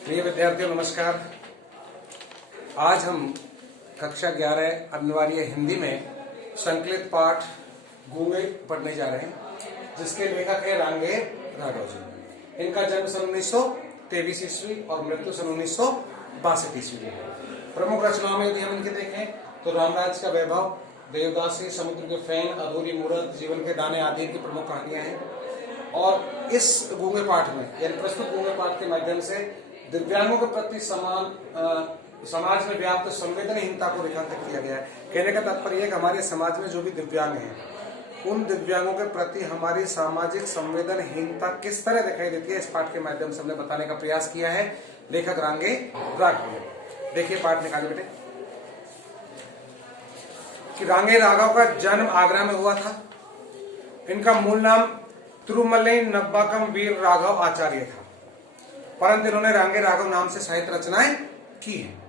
प्रिय विद्यार्थियों नमस्कार। आज हम कक्षा 11 अनिवार्य हिंदी में संकलित पाठ गूंगे पढ़ने जा रहे हैं, जिसके लेखक है रांगे राघव जी। इनका जन्म सन 1923 ईस्वी और मृत्यु सन 1962 ईस्वी में। प्रमुख रचनाओं में यदि हम इनके देखें तो रामराज का वैभव, देवदासी, समुद्र के फैन, अधूरी मूरत, जीवन के दाने आदि की प्रमुख कहानियां हैं। और इस गूंगे पाठ में यानी प्रस्तुत गूंगे पाठ के माध्यम से दिव्यांगों के प्रति समाज में व्याप्त संवेदनहीनता को रेखांकित किया गया है। कहने का तात्पर्य है कि हमारे समाज में जो भी दिव्यांग हैं, उन दिव्यांगों के प्रति हमारी सामाजिक संवेदनहीनता किस तरह दिखाई देती है, इस पाठ के माध्यम से हमने बताने का प्रयास किया है। लेखक रांगे राघव ने। देखिए पाठ निकालिए बेटे कि रांगे राघव का जन्म आगरा में हुआ था। इनका मूल नाम तिरुमलई नब्बाकम वीर राघव आचार्य था, परंतु इन्होंने रांगे राघव नाम से साहित्य रचनाएं की हैं।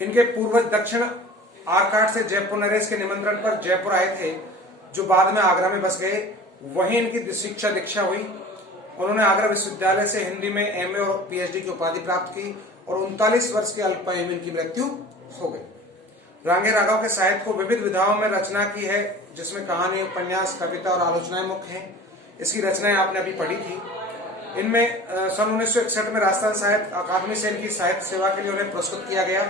इनके पूर्वज दक्षिण आरकाट से जयपुर नरेश के निमंत्रण पर जयपुर आए थे, जो बाद में आगरा में बस गए। वहीं इनकी शिक्षा दीक्षा हुई। उन्होंने आगरा विश्वविद्यालय से हिंदी में एमए और पीएचडी की उपाधि प्राप्त की और 39 वर्ष के अल्पायु में इनकी मृत्यु हो गई। रांगे राघव के साहित्य को विविध विधाओं में रचना की है, जिसमें कहानी, उपन्यास, कविता और आलोचनाएं मुख्य हैं। इसकी रचनाएं आपने अभी पढ़ी थी। इनमें सन 1961 में राजस्थान साहित्य अकादमी से इनकी साहित्य सेवा के लिए उन्हें पुरस्कृत किया गया।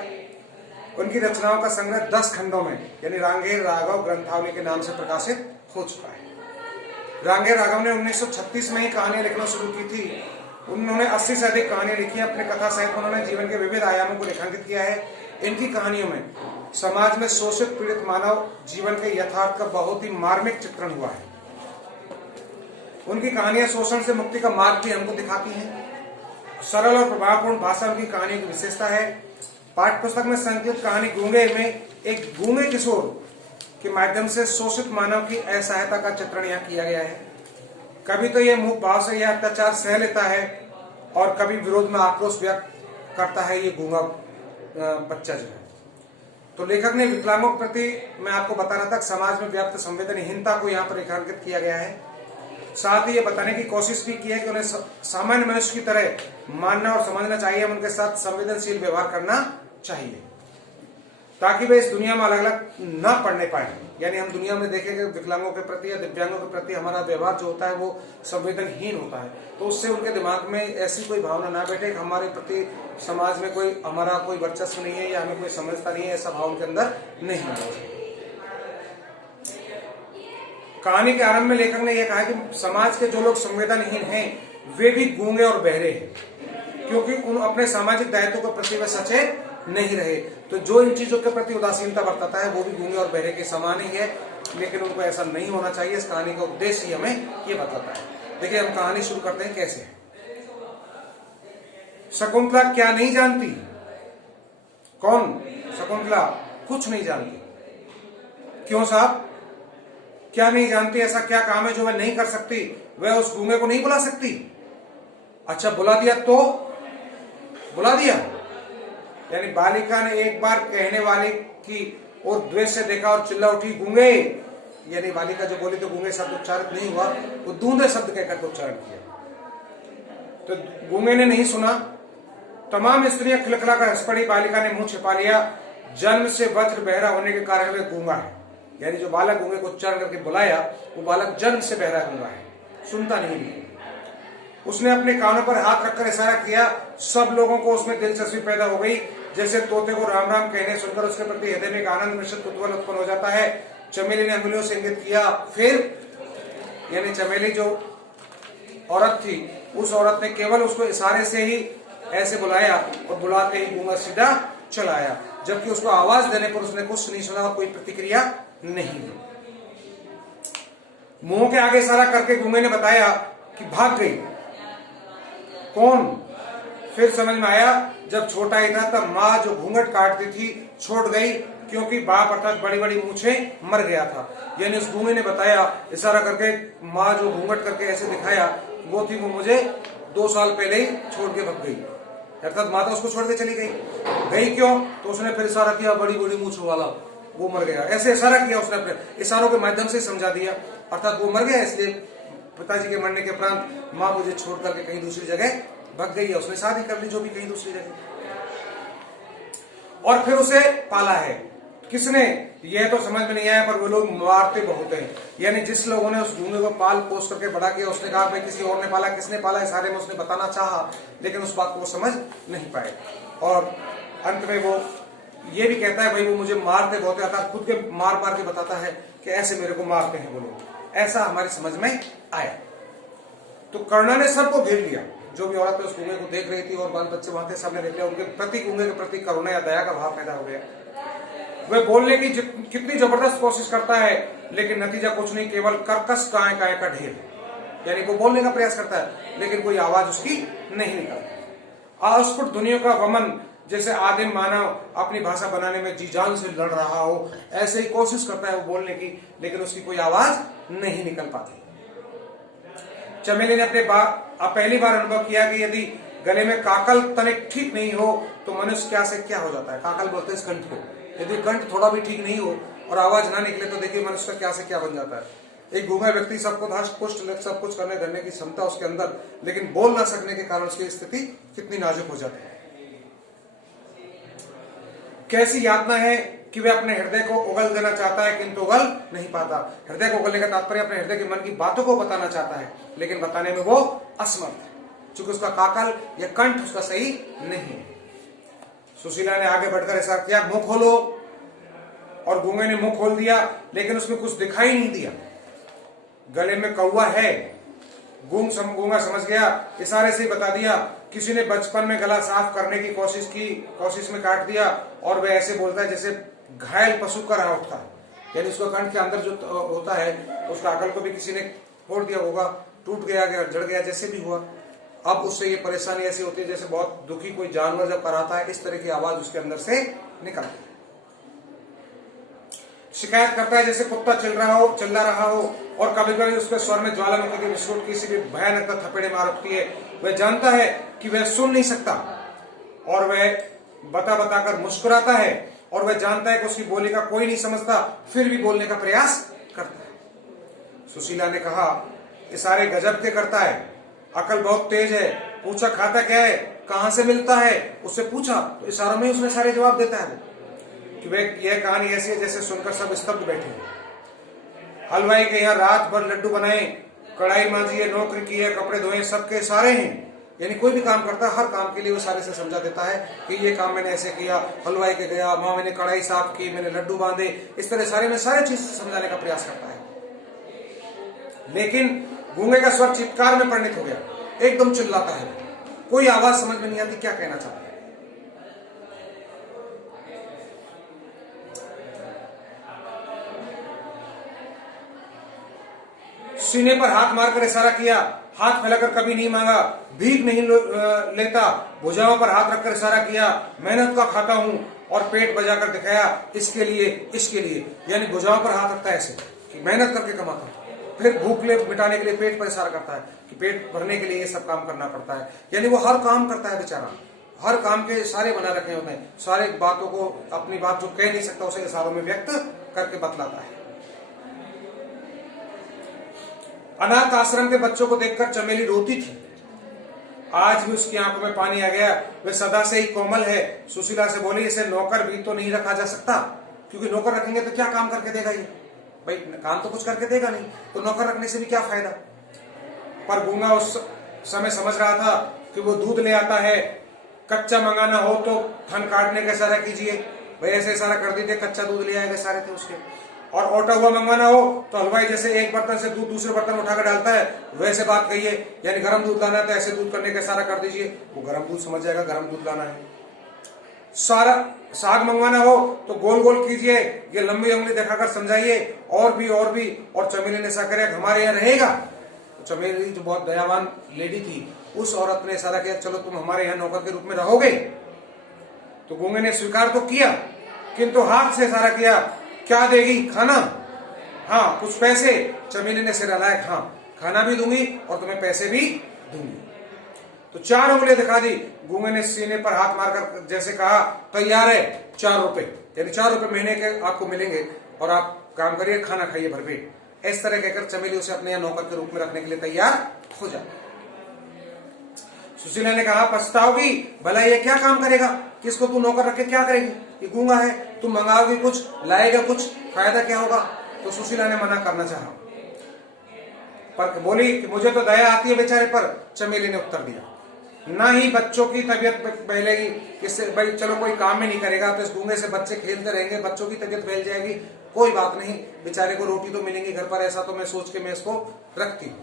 उनकी रचनाओं का संग्रह 10 खंडों में यानी रांगे राघव ग्रंथावली के नाम से प्रकाशित हो चुका है। रांगे राघव ने 1936 में ही कहानियां लिखना शुरू की थी। उन्होंने 80 से अधिक कहानियां लिखी हैं। अपने कथा साहित्य में उन्होंने जीवन के विविध आयामों को रेखांकित किया है। इनकी कहानियों में समाज में शोषित पीड़ित मानव जीवन के यथार्थ का बहुत ही मार्मिक चित्रण हुआ है। उनकी कहानियां शोषण से मुक्ति का मार्ग भी हमको दिखाती हैं। सरल और प्रभावपूर्ण भाषा उनकी कहानियों की विशेषता है। पाठ्य पुस्तक में संकलित कहानी गूंगे में एक गूंगे किशोर के माध्यम से शोषित मानव की असहायता का चित्रण यहाँ किया गया है। कभी तो यह मूक भाव से यह अत्याचार सह लेता है और कभी विरोध में आक्रोश व्यक्त करता है ये गूंगा बच्चा जो है। तो लेखक ने विकलांगों के प्रति, मैं आपको बता रहा था, समाज में व्याप्त संवेदनहीनता को यहाँ पर रेखांकित किया गया है। साथ ही ये बताने की कोशिश भी की है कि उन्हें सामान्य मनुष्य की तरह मानना और समझना चाहिए, उनके साथ संवेदनशील व्यवहार करना चाहिए, ताकि वे इस दुनिया में अलग अलग न पढ़ने पाए। यानी हम दुनिया में देखेंगे विकलांगों के प्रति या दिव्यांगों के प्रति हमारा व्यवहार जो होता है वो संवेदनहीन होता है, तो उससे उनके दिमाग में ऐसी कोई भावना ना बैठे कि हमारे प्रति समाज में कोई हमारा कोई वर्चस्व नहीं है या हमें कोई समझता नहीं है, ऐसा भाव उनके अंदर नहीं होना चाहिए। कहानी के आरंभ में लेखक ने यह कहा कि समाज के जो लोग संवेदनहीन हैं वे भी गूंगे और बहरे हैं, क्योंकि उन अपने सामाजिक दायित्व के प्रति वे सचेत नहीं रहे। तो जो इन चीजों के प्रति उदासीनता बरतता है वो भी गूंगे और बहरे के समान ही है, लेकिन उनको ऐसा नहीं होना चाहिए। इस कहानी का उद्देश्य ही हमें ये बताता है। देखिए हम कहानी शुरू करते हैं कैसे। शकुंतला क्या नहीं जानती? कौन? शकुंतला कुछ नहीं जानती। क्यों साहब, क्या नहीं जानती? ऐसा क्या काम है जो वह नहीं कर सकती? वह उस गूंगे को नहीं बुला सकती? अच्छा बुला दिया तो? बुला दिया यानी बालिका ने एक बार कहने वाले की और द्वेष से देखा और चिल्ला उठी गूंगे, यानी बालिका जो बोली तो गूंगे शब्द उच्चारित नहीं हुआ, वो दूंदे शब्द कहकर उच्चारण किया। तो गूंगे ने नहीं सुना। तमाम स्त्रियां खिलखिला कर हंस पड़ी। बालिका ने मुंह छिपा लिया। जन्म से वज्र बहरा होने के कारण वह गूंगा है, यानी जो बालक गूंगे को उच्चारण करके बुलाया वो बालक जन्म से बहरा गूंगा है, सुनता नहीं। उसने अपने कानों पर हाथ रखकर इशारा किया। सब लोगों को उसमें दिलचस्पी पैदा हो गई, जैसे तोते को राम राम कहने सुनकर उसके प्रति हृदय में एक आनंद मिश्रित कुतूहल उत्पन्न हो जाता है। चमेली ने अंगुलियों से इंगित किया। फिर यानी चमेली जो औरत थी, उस औरत ने केवल उसको इशारे से ही ऐसे बुलाया और बुलाते ही गूंगा सीधा चला आया, जबकि उसको आवाज देने पर उसने कुछ नहीं सुना और कोई प्रतिक्रिया नहीं दी। मुंह के आगे इशारा करके गूंगे ने बताया कि भाग गई। कौन? फिर समझ में आया, जब छोटा ही था तब माँ जो घूंघट काटती थी छोड़ गई, क्योंकि बाप अर्थात बड़ी बड़ी मूछें मर गया था। यानी उस गूंगे ने बताया इशारा करके, माँ जो घूंघट करके ऐसे दिखाया वो थी, वो मुझे 2 साल पहले ही छोड़ के भग गई। अर्थात माता उसको छोड़ के चली गई। क्यों? तो उसने फिर इशारा किया बड़ी बड़ी मूछों वाला, वो मर गया। ऐसे इशारा किया उसने, अपने इशारों के माध्यम से समझा दिया, अर्थात वो मर गया इसलिए पिताजी के मरने के उपरांत माँ मुझे छोड़ करके कहीं दूसरी जगह भग गई है, उसने शादी कर ली जो भी कहीं दूसरी जगह, और फिर उसे पाला है किसने, यह तो समझ में नहीं आया, पर वो लोग मारते बहुत हैं। यानी जिस लोगों ने उस गूंगे को पाल पोस करके बड़ा किया, उसने कहा भाई किसी और ने पाला, किसने पाला, इस सारे में उसने बताना चाहा, लेकिन उस बात को वो समझ नहीं पाए, और अंत में वो ये भी कहता है भाई वो मुझे मारते बहुत है, अर्थात खुद के मार मार के बताता है कि ऐसे मेरे को मारते हैं वो लोग। ऐसा हमारी समझ में आया। तो करुणा ने सबको घेर लिया, जो भी औरत उस गूंगे को देख रही थी और बाल बच्चे वहां थे, सबने देख लिया, उनके प्रति गूंगे के प्रति करुणा या दया का भाव पैदा हो गया। वह बोलने की कितनी जबरदस्त कोशिश करता है, लेकिन नतीजा कुछ नहीं, केवल कर्कश काय काय का ढेर। यानी वो बोलने का प्रयास करता है लेकिन कोई आवाज उसकी नहीं निकलती। अस्फुट ध्वनियों का वमन, जैसे आदिम मानव अपनी भाषा बनाने में जी जान से लड़ रहा हो, ऐसे ही कोशिश करता है वो बोलने की, लेकिन उसकी कोई आवाज नहीं निकल पाती। चमेली ने अपने पहली बार अनुभव किया कि यदि गले में काकल तनिक ठीक नहीं हो तो मनुष्य क्या से क्या हो जाता है। काकल बोलते हैं इस कंठ को, यदि कंठ थोड़ा भी ठीक नहीं हो और आवाज ना निकले तो देखिए मनुष्य का क्या से क्या बन जाता है। एक गूंगा व्यक्ति सबको धष्ट पुष्ट सब कुछ करने धरने की क्षमता उसके अंदर, लेकिन बोल ना सकने के कारण उसकी स्थिति कितनी नाजुक हो जाती है। कैसी यातना है कि वह अपने हृदय को उगल देना चाहता है किंतु उगल नहीं पाता। हृदय को उगलने का तात्पर्य अपने हृदय के मन की बातों को बताना चाहता है, लेकिन बताने में वो असमर्थ है, क्योंकि उसका काकल या कंठ उसका सही नहीं है। सुशीला ने आगे बढ़कर इशारा किया, मुंह खोलो, और गूंगे ने मुंह खोल दिया, लेकिन उसमें कुछ दिखाई नहीं दिया। गले में कौवा है, गूंगा समझ गया, इशारे से ही बता दिया। किसी ने बचपन में गला साफ करने की कोशिश में काट दिया, और वह ऐसे बोलता है जैसे घायल पशु का रहा उठता है। यानी उसका कंठ के अंदर जो होता है उसका अकल को भी किसी ने फोड़ दिया होगा, टूट गया, जड़ गया, जैसे भी हुआ। अब उससे ये परेशानी ऐसी होती है जैसे बहुत दुखी कोई जानवर जब कराता है, इस तरह की आवाज उसके अंदर से निकलती है। शिकायत करता है जैसे कुत्ता चिल्ला रहा हो, और कभी कभी उसके स्वर में ज्वालामुखी के विस्फोट किसी भी भयानक थपेड़े मार उठती है। वह जानता है कि वह सुन नहीं सकता, और वह बता कर मुस्कुराता है, और वह जानता है कि उसकी बोली का कोई नहीं समझता, फिर भी बोलने का प्रयास करता है। सुशीला ने कहा, इशारे गजब के करता है, अकल बहुत तेज है। पूछा खाता क्या है, कहां से मिलता है, उससे पूछा तो इशारों में उसने सारे जवाब देता है कि वह यह कहानी ऐसी है जैसे सुनकर सब स्तब्ध बैठे। हलवाई के यहाँ रात भर लड्डू बनाए, कढ़ाई मांजी है, नौकरी की है, कपड़े धोए, सबके सारे हैं। यानी कोई भी काम करता है, हर काम के लिए वो सारे से समझा देता है कि ये काम मैंने ऐसे किया, हलवाई के गया, माँ मैंने कढ़ाई साफ की, मैंने लड्डू बांधे, इस तरह सारे में सारे चीज समझाने का प्रयास करता है। लेकिन गूंगे का स्वर चित्कार में परिणत हो गया, एकदम चिल्लाता है, कोई आवाज समझ में नहीं आती क्या कहना चाहता है। सीने पर हाथ मारकर इशारा किया, हाथ फैलाकर कभी नहीं मांगा, भीख नहीं लेता, भुजाओं पर हाथ रखकर इशारा किया, मेहनत का खाता हूं, और पेट बजाकर दिखाया, इसके लिए। यानी भुजाओं पर हाथ रखता है ऐसे कि मेहनत करके कमाता हूं। फिर भूख मिटाने के लिए पेट पर इशारा करता है कि पेट भरने के लिए ये सब काम करना पड़ता है। यानी वो हर काम करता है बेचारा, हर काम के सारे बना रखे होते हैं, सारे बातों को, अपनी बात जो कह नहीं सकता उसे इशारों में व्यक्त करके बतलाता है। अनाथ आश्रम के बच्चों को देखकर चमेली रोती थी, आज भी उसकी आंखों में पानी आ गया। वह सदा से ही कोमल है। सुशीला से बोली, इसे नौकर भी तो नहीं रखा जा सकता, क्योंकि नौकर रखेंगे तो क्या काम करके देगा ये, भाई काम तो कुछ करके देगा नहीं, तो नौकर रखने से भी क्या फायदा। पर गूंगा उस समय समझ रहा था कि वो दूध ले आता है, कच्चा मंगाना हो तो थन काटने का इशारा कीजिए, भाई ऐसे इशारा कर दीजिए, कच्चा दूध ले आएगा, सारे थे उसके। और ओटा हुआ मंगवाना हो तो हलवाई जैसे एक बर्तन से दूध दूसरे बर्तन में उठाकर डालता है, वैसे बात कहिए। यानी गर्म दूध लाना है तो ऐसे दूध करने का इशारा कर दीजिए, वो गर्म दूध समझ जाएगा गर्म दूध लाना है। सारा साग मंगवाना हो तो गोल गोल कीजिए, ये लंबी उंगली दिखाकर समझाइए, और भी। और चमेली ने ऐसा करे हमारे यहाँ रहेगा। तो चमेली जो बहुत दयावान लेडी थी, उस औरत ने इशारा किया, चलो तुम हमारे यहाँ नौकर के रूप में रहोगे। तो गूंगे ने स्वीकार तो किया, किंतु हाथ से इशारा किया, क्या देगी, खाना, हाँ कुछ पैसे। चमेली ने सिर हिलाया, हाँ खाना भी दूंगी और तुम्हें पैसे भी दूंगी। तो 4 उंगलियां दिखा दी। गूंगे ने सीने पर हाथ मारकर जैसे कहा, तैयार है 4 रुपए, यानी 4 रुपए महीने के आपको मिलेंगे, और आप काम करिए, खाना खाइए भरपेट। इस तरह कहकर चमेली उसे अपने यहाँ नौकर के रूप में रखने के लिए तैयार हो जाती। सुशीला ने कहा, पछताओगी? भला ये क्या काम करेगा? किसको तू नौकर रख के क्या करेगी? ये गूंगा है, तुम मंगाओगी कुछ, लाएगा कुछ, फायदा क्या होगा? तो सुशीला ने मना करना चाहा, पर बोली कि मुझे तो दया आती है बेचारे पर। चमेली ने उत्तर दिया, ना ही बच्चों की तबीयत बहलेगी, इससे भाई चलो कोई काम में नहीं करेगा तो इस गूंगे से बच्चे खेलते रहेंगे, बच्चों की तबीयत बहल जाएगी, कोई बात नहीं, बेचारे को रोटी तो मिलेंगी घर पर, ऐसा तो मैं सोच के मैं इसको रखती।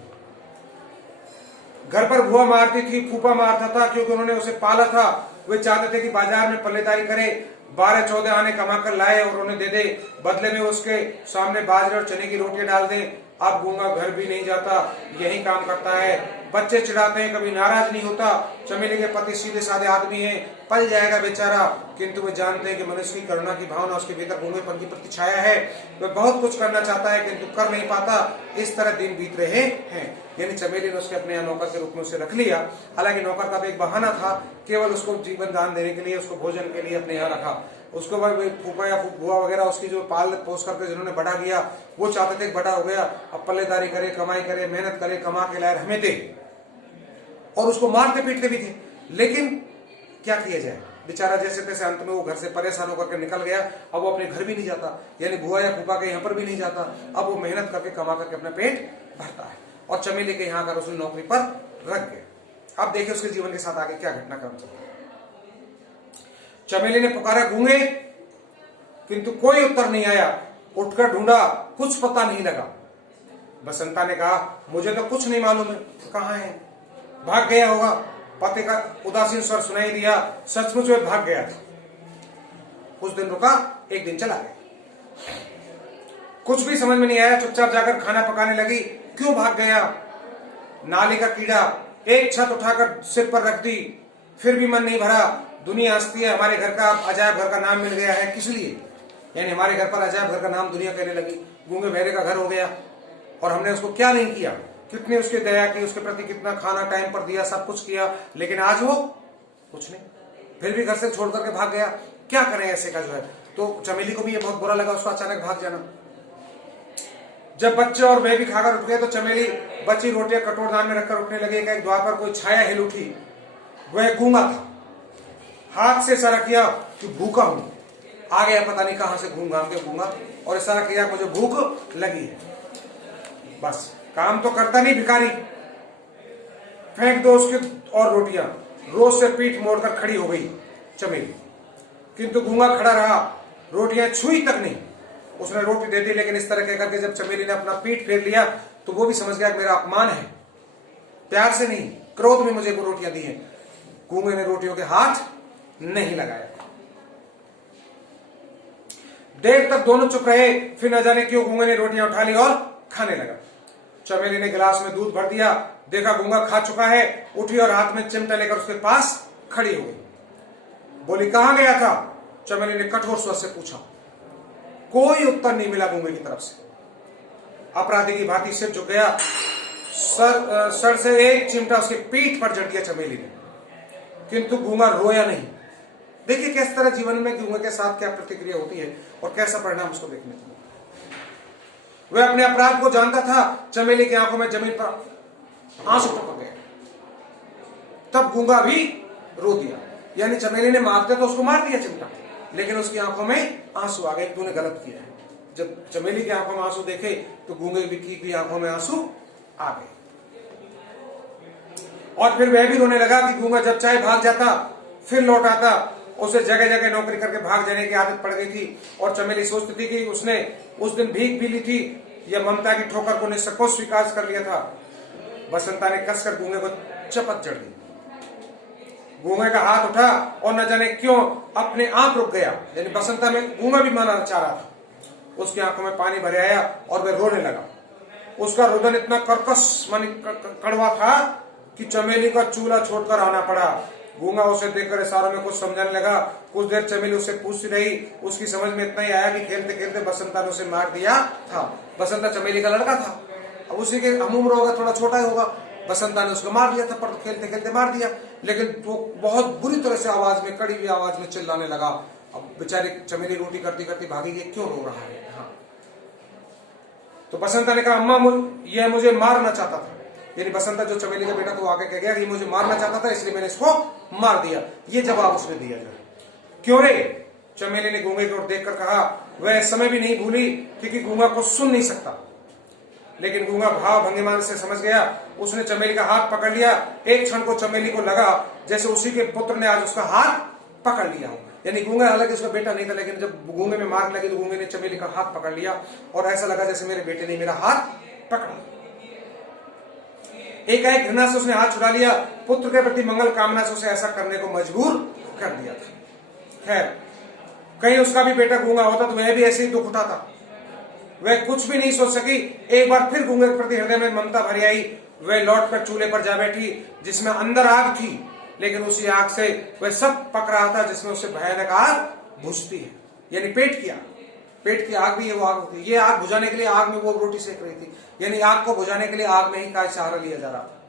घर पर बुआ मारती थी, फूफा मारता था, क्योंकि उन्होंने उसे पाला था। वे चाहते थे कि बाजार में पल्लेदारी करे, 12-14 आने कमा कर लाए और उन्हें दे दे, बदले में उसके सामने बाजरे और चने की रोटियां डाल दें। अब गूंगा घर भी नहीं जाता, यही काम करता है, बच्चे चिढ़ाते हैं, कभी नाराज नहीं होता। चमेली के पति सीधे साधे आदमी हैं, पल जाएगा बेचारा, किंतु वे जानते हैं कि मनुष्य की करुणा की भावना उसके भीतर गूंगेपन की प्रति छाया है। वह बहुत कुछ करना चाहता है किंतु कर नहीं पाता। इस तरह दिन बीत रहे हैं। यानी चमेली ने उसके अपने यहाँ नौकर के रूप में उसे रख लिया। हालांकि नौकर का तो एक बहाना था, केवल उसको जीवन दान देने के लिए, उसको भोजन के लिए अपने यहाँ रखा। उसको फूफा या बुआ वगैरह उसकी जो पाल पोस करके जिन्होंने बड़ा किया, वो चाहते थे बड़ा हो गया, अब पल्लेदारी करे, कमाई करे, मेहनत करे, कमा के लाए हमें दे, और उसको मारते पीटते भी थे। लेकिन क्या किया जाए, बेचारा जैसे तैसे अंत में वो घर से परेशान होकर के निकल गया। अब वो अपने घर भी नहीं जाता, यानी बुआ या फूफा के यहाँ पर भी नहीं जाता। अब वो मेहनत करके कमा करके अपना पेट भरता है, और चमेली के यहाँ आकर उसने नौकरी पर रख गया। अब देखिए उसके जीवन के साथ आगे क्या घटनाक्रम चलता है। चमेली ने पुकारा गूंगे, किंतु कोई उत्तर नहीं आया। उठकर ढूंढा, कुछ पता नहीं लगा। बसंता ने कहा, मुझे तो कुछ नहीं मालूम है, कहाँ है? भाग गया होगा। पति का उदासीन स्वर सुनाई दिया, सचमुच में भाग गया था। कुछ दिन रुका, एक दिन चला गया। कुछ भी समझ में नहीं आया, चुपचाप जाकर खाना पकाने लगी। क्यों भाग गया? नाली का कीड़ा, एक छत उठाकर सिर पर रख दी, फिर भी मन नहीं भरा। दुनिया हंसती है, हमारे घर का अजायब घर का नाम मिल गया है। किस लिए? यानी हमारे घर पर अजायब घर का नाम दुनिया कहने लगी। गूंगे बहरे का घर हो गया, और हमने उसको क्या नहीं किया, कितनी उसकी दया की, उसके प्रति कितना खाना टाइम पर दिया, सब कुछ किया, लेकिन आज वो कुछ नहीं, फिर भी घर से छोड़ करके भाग गया। क्या करें ऐसे का जो है। तो चमेली को भी ये बहुत बुरा लगा, उसको अचानक भाग जाना। जब बच्चे और वह भी खाकर उठ गए तो चमेली बची रोटियां कटोरदान में रखकर उठने लगे। एक द्वार पर कोई छाया हिल उठी, वह गूंगा था। हाथ से इशारा किया कि भूखा हूं। आ गया पता नहीं कहां से घूम घाम के गूंगा, और इशारा किया मुझे भूख लगी है। बस काम तो करता नहीं भिखारी, फेंक दो उसकी और रोटियां। रोज से पीठ मोड़कर खड़ी हो गई चमेली, किंतु गूंगा खड़ा रहा, रोटियां छुई तक नहीं। उसने रोटी दे दी, लेकिन इस तरह कहकर के जब चमेली ने अपना पीठ फेर लिया तो वो भी समझ गया कि मेरा अपमान है, प्यार से नहीं क्रोध में मुझे वो रोटियां दी हैं। गूंगे ने रोटियों के हाथ नहीं लगाया। देर तक दोनों चुप रहे, फिर न जाने क्यों गूंगे ने रोटियां उठा ली और खाने लगा। चमेली ने गिलास में दूध भर दिया, देखा गूंगा खा चुका है, उठी और हाथ में चिमटा लेकर उसके पास खड़ी हो गई। बोली, कहां गया था? चमेली ने कठोर स्वर से पूछा। कोई उत्तर नहीं मिला गूंगे की तरफ से। अपराधी की भांति सिर झुक गया, सर से एक चिमटा उसकी पीठ पर जड़ दिया चमेली ने, किंतु गूंगा रोया नहीं। देखिए किस तरह जीवन में गूंगे के साथ क्या प्रतिक्रिया होती है और कैसा परिणाम उसको देखने को मिलता। वह अपने अपराध को जानता था। चमेली की आंखों में जमीन पर आंसू टपक गए। तब गूंगा भी रो दिया। यानी चमेली ने मारते तो उसको मार दिया चिमटा, लेकिन उसकी आंखों में आंसू आ गए, तूने गलत किया है। जब चमेली की आंखों में आंसू देखे तो गूंगे की आंखों में आंसू आ गए, और फिर वह भी रोने लगा कि गूंगा जब चाहे भाग जाता, फिर लौट आता। उसे जगह जगह नौकरी करके भाग जाने की आदत पड़ गई थी, और चमेली सोचती थी कि उसने उस दिन भीख भी ली थी, या ममता की ठोकर को निसंकोच स्वीकार कर लिया था। बसंता ने कसकर गूंगे को चपत चढ़ दी। गूंगे का हाथ उठा और न जाने क्यों अपने आप रुक गया। यानी बसंता में गूंगा भी मारना चाह रहा था। उसकी आंखों में पानी भर आया और वह रोने लगा। उसका रुदन इतना कर्कश मानी कड़वा था कि चमेली का चूल्हा छोड़कर आना पड़ा। गूंगा उसे देखकर इशारों में कुछ समझाने लगा। कुछ देर चमेली उससे पूछती रही। उसकी समझ में इतना ही आया कि खेलते खेलते बसंता ने उसे मार दिया था। बसंता चमेली का लड़का था, अब उसी के हम उम्र होगा, थोड़ा छोटा ही होगा। बसंता ने उसको मार दिया था, पर खेलते खेलते मार दिया। लेकिन वो बहुत बुरी तरह से आवाज में, कड़ी हुई आवाज में चिल्लाने लगा। अब बेचारी चमेली रोटी करती करती भागी, ये क्यों रो रहा है? हाँ, तो बसंता ने कहा अम्मा यह मुझे मारना चाहता था, यानी बसंता जो चमेली का बेटा तो आके कह गया कि ये मुझे मारना चाहता था इसलिए मैंने इसको मार दिया। ये जवाब उसने दिया जो है। क्यों रे? चमेली ने गूंगे की ओर देखकर कहा, वह समय भी नहीं भूली क्योंकि गूंगा को सुन नहीं सकता। लेकिन गूंगा भाव भंगिमान से समझ गया। उसने चमेली का हाथ पकड़ लिया। एक क्षण को चमेली को लगा जैसे उसी के पुत्र ने आज उसका हाथ पकड़ लिया हो। यानी गूंगा हालांकि उसका बेटा नहीं था, लेकिन जब गूंगे में मार लगी तो गूंगे ने चमेली का हाथ पकड़ लिया और ऐसा लगा जैसे मेरे बेटे ने मेरा हाथ पकड़ा। एकाएक घृणा से उसने हाथ छुड़ा लिया। पुत्र के प्रति मंगल कामना से उसे ऐसा करने को मजबूर कर दिया था। खैर, कहीं उसका भी बेटा गूंगा होता तो वह भी ऐसे ही दुख उठाता। वह कुछ भी नहीं सोच सकी। एक बार फिर गूंगे के प्रति हृदय में ममता भरी आई। वह लौट कर चूल्हे पर जा बैठी जिसमें अंदर आग थी, लेकिन उसी आग से वह सब पक रहा था जिसमें उससे भयानक आग बुझती है, यानी पेट की आग। पेट की आग भी वो आग होती है। ये आग बुझाने के लिए आग में वो रोटी सेक रही थी, यानी आग को बुझाने के लिए आग में ही का सहारा लिया जा रहा था,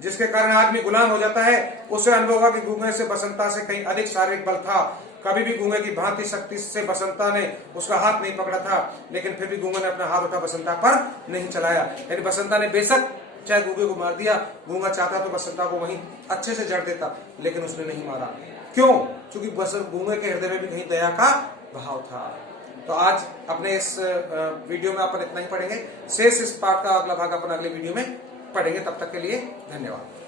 जिसके कारण आदमी गुलाम हो जाता है। उसे अनुभव हुआ कि गूंगे से बसंता से कहीं अधिक शारीरिक बल था। कभी भी गूंगे की भांति शक्ति से बसंता ने उसका हाथ नहीं पकड़ा था, लेकिन फिर भी गूंगे ने अपना हाथ उठा बसंता पर नहीं चलाया। यानी बसंता ने बेशक चाहे गूंगे को मार दिया, गूंगा चाहता तो बसंता को वहीं अच्छे से जड़ देता, लेकिन उसने नहीं मारा। क्यों? क्योंकि गूंगे के हृदय में भी कहीं दया का भाव था। तो आज अपने इस वीडियो में अपन इतना ही पढ़ेंगे। शेष इस पाठ का अगला भाग अपन अगले वीडियो में पढ़ेंगे। तब तक के लिए धन्यवाद।